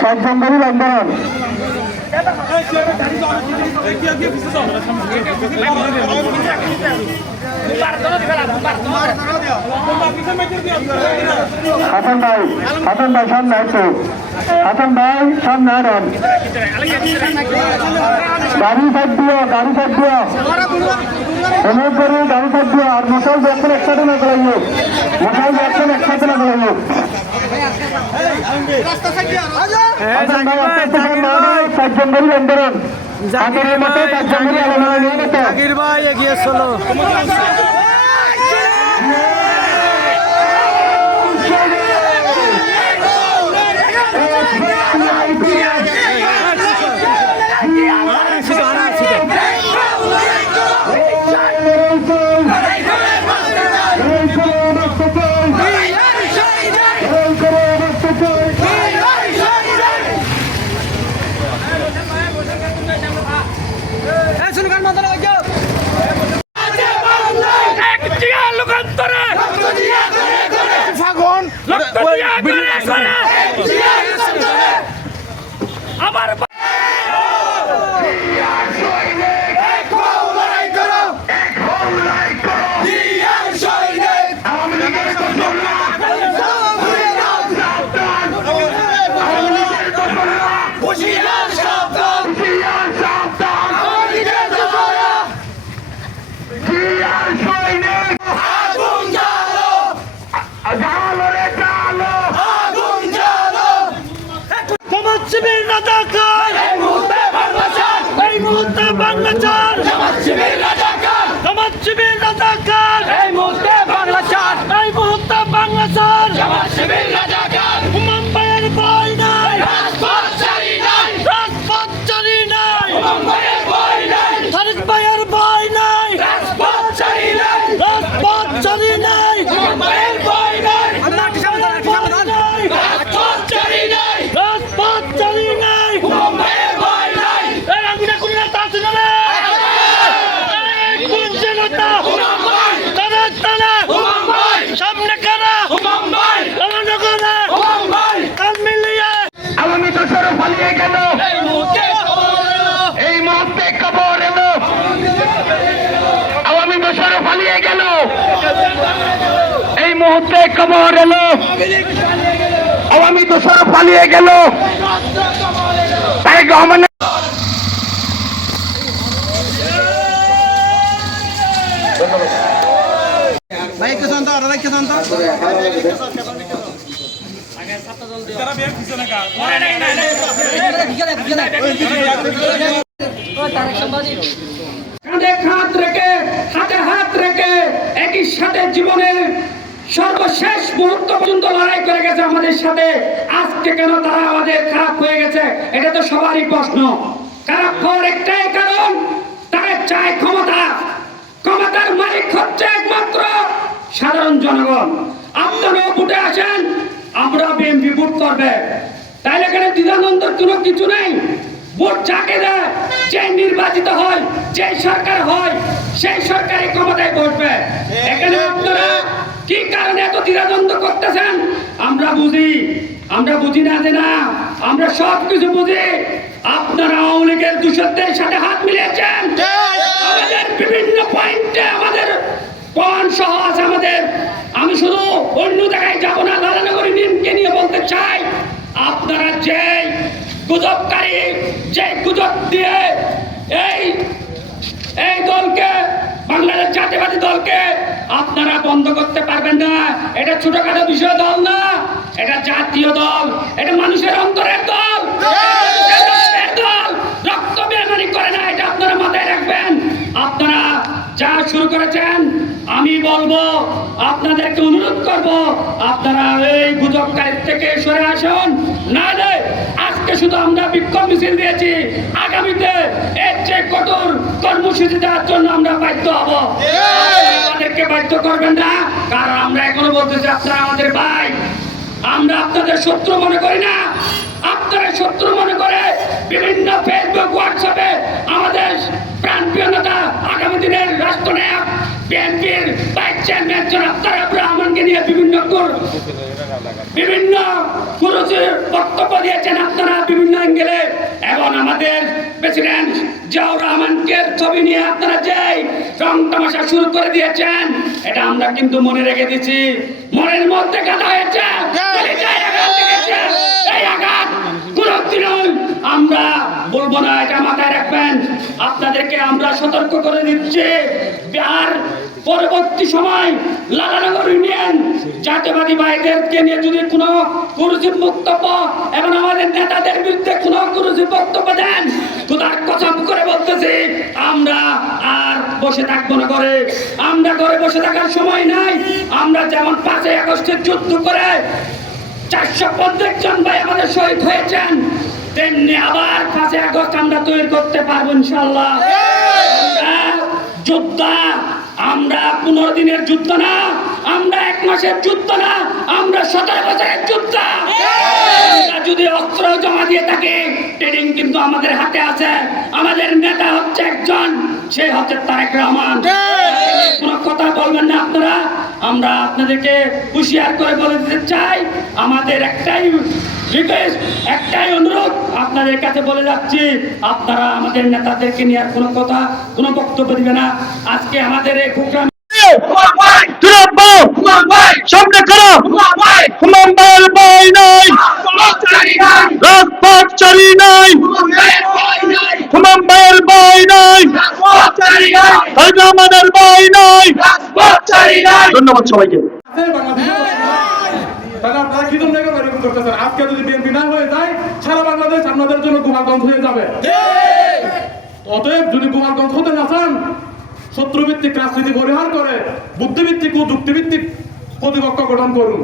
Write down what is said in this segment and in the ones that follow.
সাতজনবাড়ির আন্দোলন হাসান ভাই সামনে আছে হাসান ভাই সামনে আরেন গাড়ি সাইড দিও অনুরোধ করি গাড়ি সাইড দিও আর মশাল যাচ্ছেন একসাথে না করাইও সাতজনবাড়ির আন্দোলন জাকির ভাই এগিয়ে চলো আমার শিবির রাজাকার এই মুহূর্তে বাংলা চান সমাজ শিবির রাজাকার এই মুহূর্তে বাংলা চান সমাজ শিবির রাজাকার মুম্বাইয়ের বই নাই রাজপথ চারি নাই মুম্বাইয়ের বই নাই খালিদ ভাইয়ের বই নাই রাজপথ চারি নাই মুম্বাইয়ের বই নাই রাজপথ চারি নাই মুম্বাইয়ের বই নাই সামনে কারা আওয়ামী তো সরো পালিয়ে গেল এই মুহূর্তে খবর এলো আওয়ামী তো সরো পালিয়ে গেল এই মুহূর্তে খবর এলো আওয়ামী তো সরো পালিয়ে গেল তাই গহমান কাঁধে হাত রেখে হাতে হাত রেখে একই সাথে জীবনের সর্বশেষ মুহূর্ত পর্যন্ত লড়াই করে গেছে আমাদের সাথে। আজকে কেন তারা আমাদের খারাপ হয়ে গেছে, এটা তো সবারই প্রশ্ন। খারাপ হওয়ার একটাই কারণ, তারা চায় ক্ষমতা। ক্ষমতার মালিক হচ্ছে একমাত্র সাধারণ জনগণ। আপনারাও ভোটে আসেন, আমরা বিএনপি ভোট করবে, তাইলে এখানে দ্বিধাদ্বন্দ্বের কোনো কিছু নেই। ভোট যাকে দেয়, যে নির্বাচিত হয়, যে সরকার হয়, সেই সরকারি ক্ষমতায় বসবে। এখানে আপনারা কি কারণে এত দ্বিধাদ্বন্দ্ব করতেছেন আমরা বুঝি না যে না, আমরা সব কিছু বুঝি। আপনারা আওয়ামী লীগের দূষণদের সাথে হাত মিলিয়েছেন। আমাদের বিভিন্ন পয়েন্টে আমাদের পয়েন্ট সহ আছে আমাদের। আমি শুধু অন্য জায়গায় যাবো না, লালানগরী নিমকে নিয়ে বলতে চাই, আপনারা যে গুজবকারী, যে গুজব দিয়ে এই দলকে, বাংলাদেশ জাতীয়বাদী দলকে আপনারা বন্ধ করতে পারবেন না। এটা ছোটখাটো বিষয় দল না, এটা জাতীয় দল, এটা মানুষের অন্তরের দল, রক্ত বেমানি করে না, এটা আপনারা মাথায় রাখবেন। আপনারা যা শুরু করেছেন, আমি বলবো, আপনাদেরকে অনুরোধ করব, আপনারা এই গুজবকারীর থেকে সরে আসুন। নাহলে আজকে শুধু আমরা বিক্ষোভ মিছিল দিয়েছি, আগামীতে এর চেয়ে কঠোর কর্মসূচি দেওয়ার জন্য আমরা বাধ্য হব। আমাদেরকে বাধ্য করবেন না। কারণ আমরা এখনো বলতেছি আপনারা আমাদের ভাই, আমরা আপনাদের শত্রু মনে করি না। আপনারা শত্রু মনে করে বিভিন্ন ফেসবুক, হোয়াটসঅ্যাপে আমাদের প্রাণপ্রিয় নেতা, আগামী দিনের রাষ্ট্রনায়ক, বিএনপির ভাইস চেয়ারম্যান জনাব তারেক রহমানকে নিয়ে বিভিন্ন কুরুচির বক্তব্য দিয়েছেন আপনারা বিভিন্ন অ্যাঙ্গেলে, এবং আমাদের প্রেসিডেন্ট জিয়াউর রহমানকে ছবি নিয়ে আপনারা যেই রং তামাশা শুরু করে দিয়েছেন, এটা আমরা কিন্তু মনে রেখে দিচ্ছি। মনের মধ্যে গাঁথা হয়েছে, কলিজায় আঘাত লেগেছে। এই আঘাত কোনদিনও আমরা বলবো না, এটা মাথায় রাখবেন। আপনাদেরকে আমরা সতর্ক করে দিচ্ছি, আর পরবর্তী সময় লালানগর ইউনিয়ন জাতীয়বাদী ভাইদেরকে নিয়ে যদি কোনো কুরুচির বক্তব্য এবং আমাদের নেতাদের বিরুদ্ধে কোনো কুরুচির বক্তব্য দেন, খোদার কসম করে বলতেছি আমরা আর বসে থাকবো না। আমরা ঘরে বসে থাকার সময় নাই। আমরা যেমন 5ই আগস্টের যুদ্ধ করে 450 জন ভাই আমাদের শহীদ হয়েছেন, তেমনি আবার 5ই আগস্ট আমরা তৈরি করতে পারবো ইনশাআল্লাহ। যোদ্ধা আমরা 15 দিনের যুদ্ধ না, আমরা 1 মাসের যুদ্ধ না, আমরা 17 বছরের যোদ্ধা। আমরা যদি অস্ত্র জমা দিয়ে থাকি, ট্রেনিং কিন্তু আমাদের হাতে আছে। আমাদের নেতা হচ্ছে একজন, সে হচ্ছে তারেক রহমান। কোনো কথা বলবেন না আপনারা। আমরা আপনাদেরকে হুঁশিয়ার করে বলে দিতে চাই, আমাদের একটাই রিকোয়েস্ট, একটাই অনুরোধ আপনাদের কাছে বলে যাচ্ছি, আপনারা আমাদের নেতাদেরকে নিয়ে আর কোনো কথা, কোনো বক্তব্য দিবে না। আজকে আমাদের এই প্রোগ্রাম সামনে করো হুমায়ুন ভাইয়ের ভাই নাই, রাজপথ চালি নাই, হুমায়ুন ভাইয়ের ভাই নাই, তারেক রহমানের ভাই নাই। ধন্যবাদ সবাইকে। তাহলে আপনারা কি জন্য এরকম করতেছেন? আজকে যদি বিএনপি না হয়ে যায়, সারা বাংলাদেশ আপনাদের জন্য গোপালগঞ্জ হয়ে যাবে। অতএব যদি গোপালগঞ্জ হতে না চান, শত্রুভিত্তিক রাজনীতি পরিহার করে বুদ্ধিভিত্তিক ও যুক্তিভিত্তিক প্রতিপক্ষ গঠন করুন।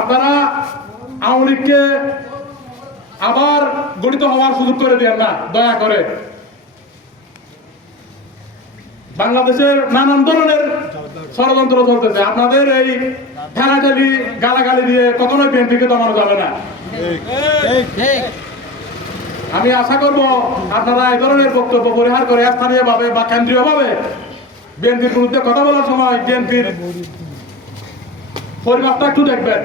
আপনারা আওয়ামী লীগকে আবার গঠিত হওয়ার সুযোগ করে দেন না, দয়া করে। বাংলাদেশের নানান ধরনের ষড়যন্ত্র চলতেছে। আপনাদের এই ঠেলাঠেলি, গালাগালি দিয়ে কখনোই বিএনপিকে দমানো যাবে না। আমি আশা করব আপনারা এই ধরনের বক্তব্য পরিহার করে স্থানীয়ভাবে বা কেন্দ্রীয়ভাবে বিএনপির বিরুদ্ধে কথা বলার সময় বিএনপির পরিমাপটা একটু দেখবেন।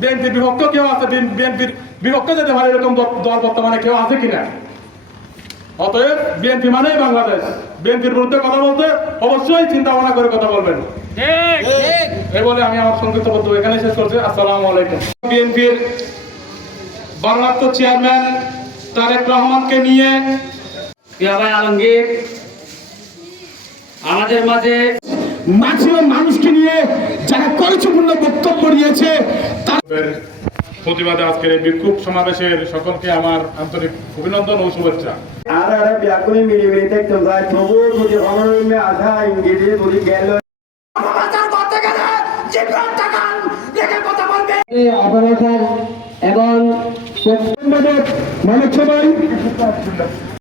বিএনপির বিভক্ত কেউ আছে, বিএনপির বিভক্ত যেতে পারে এরকম দল বর্তমানে কেউ আছে কিনা। অতএব বিএনপি মানেই বাংলাদেশ। বিএনপির বিরুদ্ধে কথা বলতে অবশ্যই চিন্তা ভাবনা করে কথা বলবেন। এই বলে আমি আমার সংক্ষিপ্ত বক্তব্য এখানে শেষ করছি। আসসালামু আলাইকুম। বিএনপির ভারপ্রাপ্ত চেয়ারম্যান তারেক রহমানকে নিয়ে ভাই আলমগীর আমাদের মাঝে ম্যাক্সিমাম মানুষকে নিয়ে যারা কৌতুকপূর্ণ বক্তব্য দিয়েছে তাদের প্রতিবাদে আজকের এই বিক্ষোভ সমাবেশের সকলকে আমার আন্তরিক অভিনন্দন ও শুভেচ্ছা। আর ব্যাকুলি মিলিমিলি দেখতে যায়, তবুও যদি অমরণ্যে আসা ইংরেজি যদি গেল অপারেটর এবং মানিক সবাই